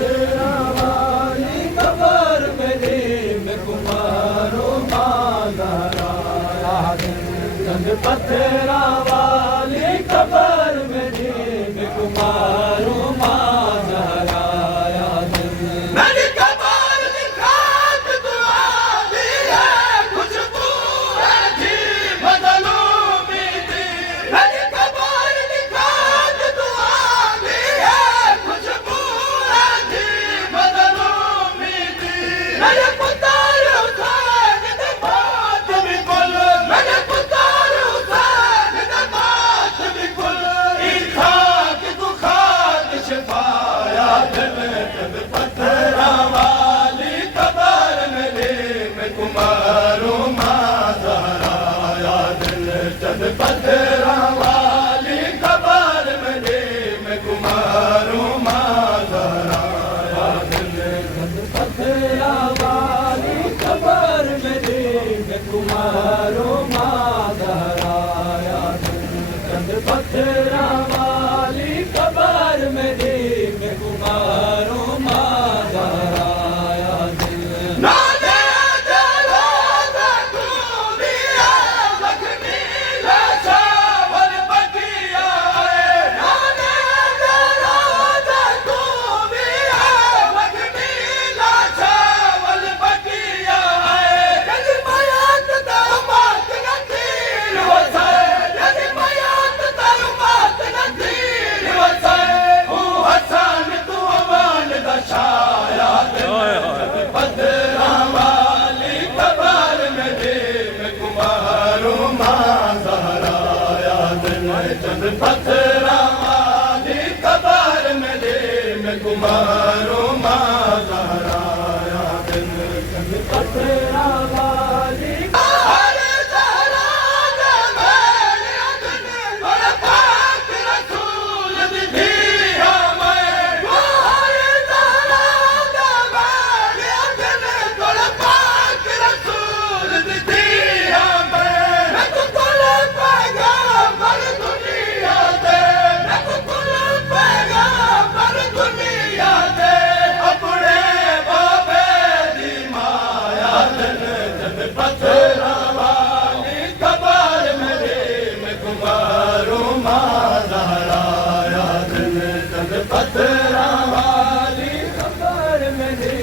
पत्थरा वाली कबर मेरी में कुमारो माज़हरा चंद पत्थरा वाली कबर मेरी में कुमारो माज़हरा मेरी कबर दिखा के दुआ दी है खुशबू थी मज़लूमी थी मेरी कबर दिखा के दुआ दी है खुशबू थी मज़लूमी थी मेरे पुत्र हुसैन दे बात भी कुल मेरे पुत्र हुसैन दे बात भी कुल ई खाक तू खाक शफाया दिल पत्थरा वाली कबर मेरे में कुमारो माज़हरा दिल चंद पत्थरा वाली कबर मेरे में कुमारो माज़हरा दिल चंद पत्थरा वाली कबर मेरे में कुमारो माज़हरा चंद पत्थरा वाली कबर मेरे में कुमारो माज़हरा नाले दरवाज़ा दूरिया लखनी लाशावर बगिया नाले दरवाज़ा दूरिया लखनी लाशावर बगिया यदि मयात तलमात न तीर वसाए यदि मयात तलमात न तीर वसाए ओ हसन तू अमान दशाया पत्थरा वाली कबर मेरे में कुमारो माज़हरा चंद पत्थरा वाली कबर मेरे में कुमारो माज़हरा चंद पत्थरा वाली पत्थरा वाली कबर मेरे में कुमारो माज़हरा चंद पत्थरा वाली कबर मेरे